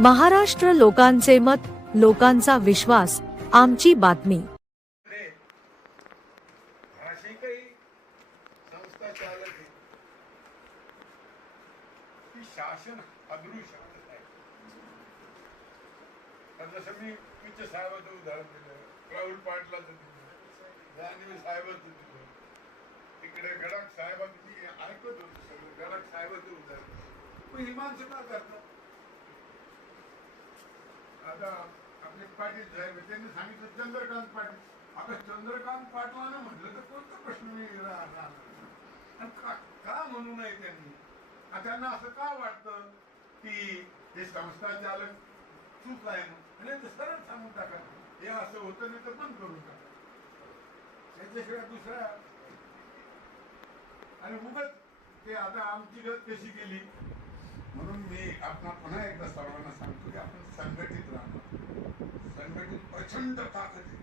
महाराष्ट्र लोकांचे मत, लोकांचा विश्वास, आमची बातमी। शासन हादरू शकत नाही। जसं मी पिच्चे साहेबाचं उदाहरण दिलं, राहुल पाटलाचं दिलं, जानवी साहेबाचं दिलं, तिकडे गडाख साहेबाचं मी ऐकत होतो सगळं, गडाख साहेबाचं उदाहरण। पण ही माणसं का करतात? आता आपले पाटील साहेब त्यांनी सांगितलं चंद्रकांत पाटील। आता चंद्रकांत पाटलानं म्हटलं तर कोणता प्रश्न मी राहणार का म्हणू नये त्यांनी? त्यांना असं का वाटतं की हे संस्था चालक चूक आहे आणि ते सरळ सांगून टाका हे असं होतं नाही तर बंद करून टाका, त्याच्याशिवाय दुसरा। आणि उगाच ते आता आमची गत कशी गेली म्हणून मी आपण पुन्हा एकदा सर्वांना सांगतो की आपण संघटित राहणार। संघटित प्रचंड ताकद आहे।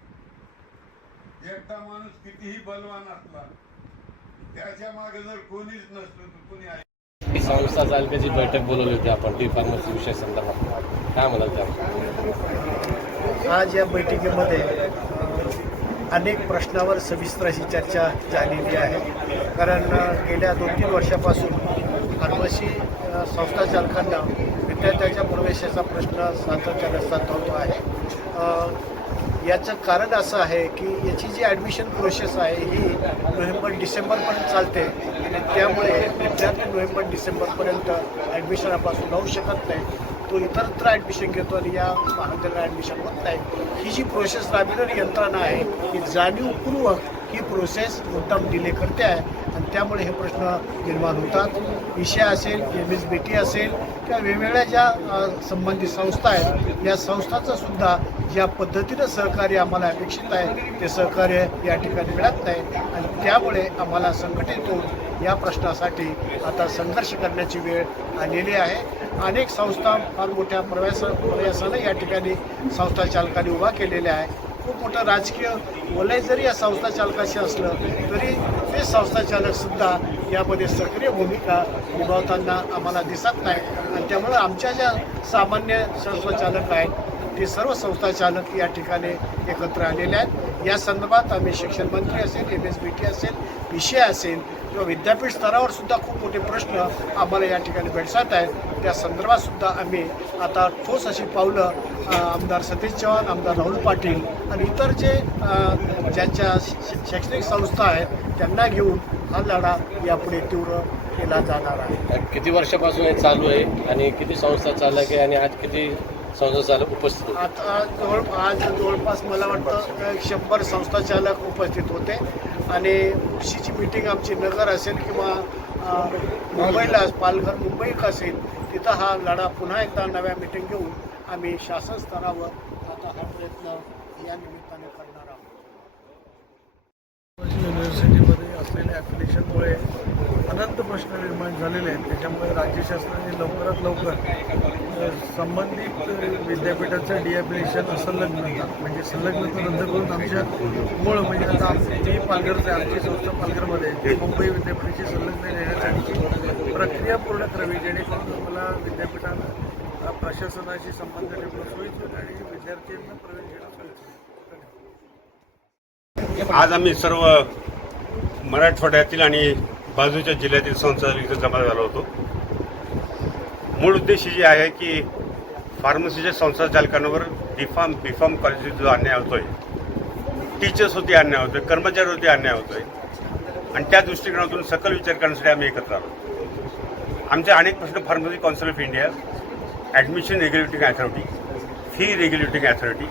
एकटा माणूस कितीही बलवान असला त्याच्या मागे जर कोणीच नसलं तर कोणी आहे। संस्था चालकाची बैठक बोलवली होती आपण डी फार्मसी विषय संदर्भात, काय म्हणाल त्या? आज या बैठकीमध्ये अनेक प्रश्नावर सविस्तर अशी चर्चा झालेली आहे। कारण गेल्या 2-3 वर्षापासून फार्मसी संस्था चालकांना विद्यार्थ्याच्या प्रवेशाचा प्रश्न सातत्याने होतो आहे। याचं कारण असं आहे की याची जी ॲडमिशन प्रोसेस आहे ही नोव्हेंबर-डिसेंबरपर्यंत चालते आणि त्यामुळे विद्यार्थी नोव्हेंबर-डिसेंबरपर्यंत ॲडमिशनापासून होऊ शकत नाही। तो इतरत्र ॲडमिशन घेतो आणि या महाविद्यालयात ॲडमिशन होत नाही। ही जी प्रोसेस राबविणारी यंत्रणा आहे ही जाणीवपूर्वक ही प्रोसेस मुद्दाम डिले करते आहे आणि त्यामुळे हे प्रश्न निर्माण होतात। विषय असेल, MSBT असेल किंवा वेगवेगळ्या ज्या संबंधित संस्था आहेत या संस्थांचं सुद्धा ज्या पद्धतीनं सहकार्य आम्हाला अपेक्षित आहे ते सहकार्य या ठिकाणी मिळत नाही आणि त्यामुळे आम्हाला संघटित होऊन या प्रश्नासाठी आता संघर्ष करण्याची वेळ आलेली आहे। अनेक संस्था फार मोठ्या प्रयासानं या ठिकाणी संस्था चालकांनी उभा केलेल्या आहे। खूप मोठं राजकीय वलय जरी या संस्था चालकाशी असलं तरी ते संस्था चालकसुद्धा यामध्ये सक्रिय भूमिका निभावताना आम्हाला दिसत नाही आणि त्यामुळं आमच्या ज्या सामान्य संस्था चालक आहेत ते सर्व संस्था चालक या ठिकाणी एकत्र आलेले आहेत। या संदर्भात आम्ही शिक्षण मंत्री असेल, MSBT असेल, विषय असेल किंवा विद्यापीठ स्तरावर सुद्धा खूप मोठे प्रश्न आम्हाला या ठिकाणी भेडसावत आहेत। त्या संदर्भात सुद्धा आम्ही आता ठोस अशी पावलं आमदार सतीश चव्हाण, आमदार राहुल पाटील आणि इतर जे ज्यांच्या शैक्षणिक संस्था आहेत त्यांना घेऊन हा लढा यापुढे तीव्र केला जाणार आहे। किती वर्षापासून हे चालू आहे आणि किती संस्था चालक आहे आणि आज किती संस्था चालक उपस्थित होते? आता जवळपास मला वाटतं 100 संस्था चालक उपस्थित होते आणि पुढची मीटिंग आमची नगर असेल किंवा मुंबईला पालघर मुंबई असेल तिथं हा लढा पुन्हा एकदा नव्या मीटिंग घेऊन आम्ही शासन स्तरावर आता हा प्रयत्न या निमित्ताने करणार आहोत। युनिव्हर्सिटीमध्ये असलेल्या ॲप्लिकेशनमुळे अनंत प्रश्न निर्माण झालेले आहेत। त्याच्यामुळे राज्य शासनाने लवकरात लवकर संबंधित विद्यापीठाचं डिॲप्लिकेशन असंलग्न म्हणजे संलग्नता रद्द करून आमच्या मूळ म्हणजे आता आमची पालघरचं आहे, आमची संस्था पालघरमध्ये मुंबई विद्यापीठाची संलग्न देण्यासाठी प्रक्रिया पूर्ण करावी जेणेकरून आम्हाला विद्यापीठानं प्रशासनाशी संबंध ठेवणं सोयीचं आणि विद्यार्थ्यांना प्रवेश घेणं सोयीचं। आज आम्ही सर्व मराठवाड्यातील आणि बाजूच्या जिल्ह्यातील संस्था इथं जमा झालो होतो। मूळ उद्देश जे आहे की फार्मसीच्या संस्था चालकांवर B.Pharm कॉलेज जो अन्याय होतोय, टीचर्सवरती अन्याय होतोय, कर्मचाऱ्यांवरती अन्याय होतोय आणि त्या दृष्टिकोनातून सकल विचार करण्यासाठी आम्ही एकत्र आलो। आमचे अनेक प्रश्न pharmacy council of India, admission regulating authority, fee regulating authority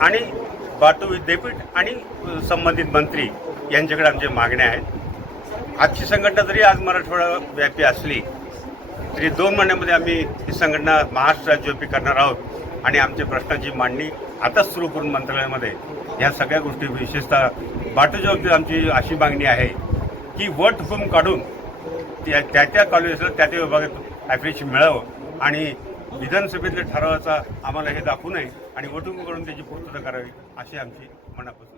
आणि बाटू विद्यापीठ आणि संबंधित मंत्री यांच्याकडे आमच्या मागण्या आहेत। आजची संघटना जरी आज मराठवाडा व्यापी असली तरी 2 महिन्यामध्ये आम्ही ही संघटना महाराष्ट्र राज्यव्यापी करणार आहोत आणि आमच्या प्रश्नांची मांडणी आताच सुरू करून मंत्रालयामध्ये ह्या सगळ्या गोष्टी विशेषतः बाटूच्या बाबतीत आमची अशी मागणी आहे की वट हुकूम काढून त्या कॉलेजला त्या विभागात ॲप्लिकेशन मिळावं आणि विधानसभेतल्या ठरावाचा आम्हाला हे दाखवू नये आणि वट हुकूम काढून त्याची पूर्तता करावी अशी आमची मनापासून